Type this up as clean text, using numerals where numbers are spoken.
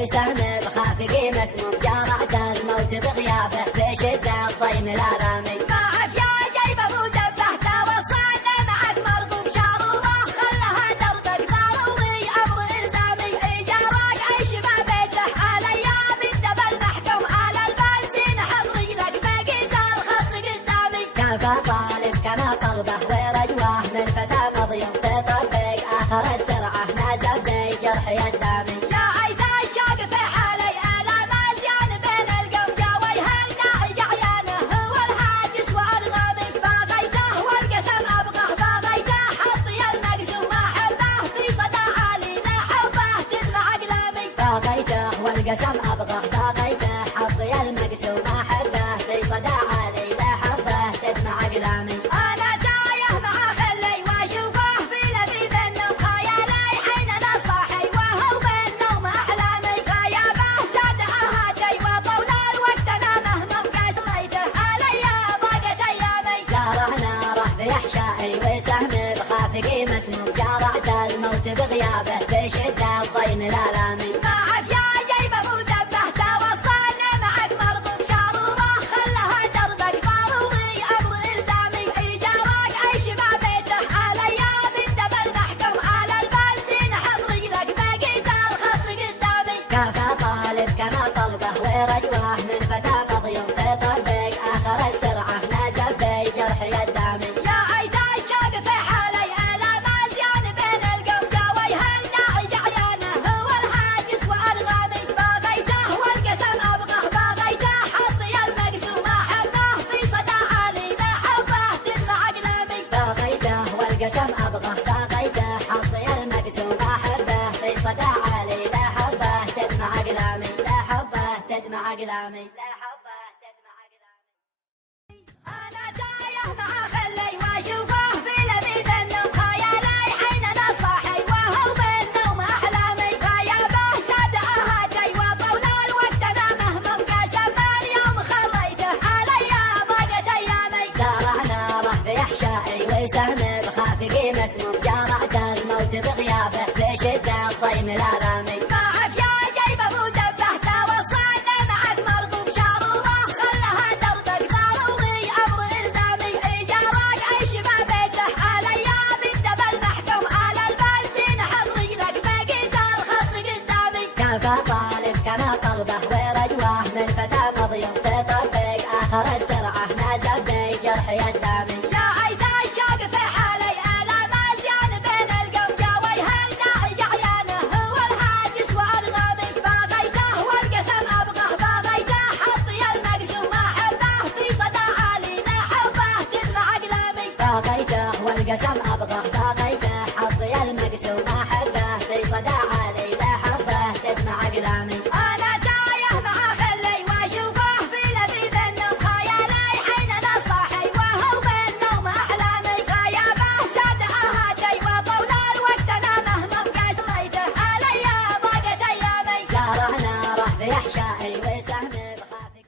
وسهم بخافقي مسموم جرعت الموت بغيابه في شدة الضيم الآلامي. معك يا جيب ابو دبه توصلنا معك مرغوب شاروره خلها دربك ضروري امر الزامي. ايجارك عيش ما بيته على ايام الدبل محكوم على البلدين حضري لك بقيت الخط قدامي. كفى طالب كما طلبه ورجوه من فتى مضيوم تطبق اخر السرعه نازل بجرح يدامي. يا عيد الشوق في حالي انا مزيان بين القوم جاوي هالناهي عيانه هو الهاجس وارغامي. باغيته والقسم ابغاه باغيته حطي المقسوم احبه في صدى عالي لحبه تدمع اقلامي. باغيته والقسم ابغاه باغيته حظي المقسوم احبه في صدى عالي لحظه تدمع اقلامي. انا تايه مع خلي واشوفه في لذيذ النوم خيالي حين انا صاحي وهو بالنوم احلامي. غيابه زاد اهاتي وطول الوقت انا مهموم قسميته علي ضاقت ايامي. زارع ناره باحشائي وسهم بخافقي مسموم جرعت الموت بغيابه في شده الضيم الالامي. معك يا جيب ابو دبه توصلنا معك مرغوب شاروره خلها دربك ضروري امر الزامي. ايجارك عيش ما بيته على ايام الدبل محكوم على البنزين حضري لك بقيت الخط قدامي. كفى طالب كما طلبه ورجوه من فتى مضيوم تطبق اخر السرعه نازل بجرح يدامي. يا عيد الشوق في حالي انا مزيان بين القوم جاوي هالناهي عيانه هو الهاجس وارغامي. باغيته والقسم ابغاه باغيته حطي المقسوم احبه في صدى عالي لحبه تدمع اقلامي. باغيته والقسم ابغاه باغيته حظي المقسوم احبه في صدى عالي لحظه تدمع اقلامي لحظه تدمع اقلامي. انا تايه مع خلي واشوفه في لذيذ النوم خيالي حين انا صاحي وهو بالنوم احلامي. غيابه زاد اهاتي وطول الوقت انا مهموم قسم اليوم خليته علي ضاقت ايامي. زارع ناره باحشائي وسهم بخافقي مسموم جرعت الموت بغيابه في شده الضيم الالامي. معك يا جيب ابو دبه توصلنا معك مرغوب شاروره خلها دربك ضروري امر الزامي. ايجارك عيش ما بيته على ايام الدبل محكوم على البنزين حضري لك بقيت الخط قدامي. كفى طالب كما طلبه ورجوه من فتى مضيوم تطبق اخر السرعه نازل بجرح يدامي. يا عيد الشوق في حالي انا مزيان بين القوم جاوي هالناهي عيانه هو الهاجس وارغامي. باغيته والقسم ابغاه باغيته حطي المقسوم احبه في صدى عالي لحبه تدمع اقلامي. باغيته والقسم ابغاه باغيته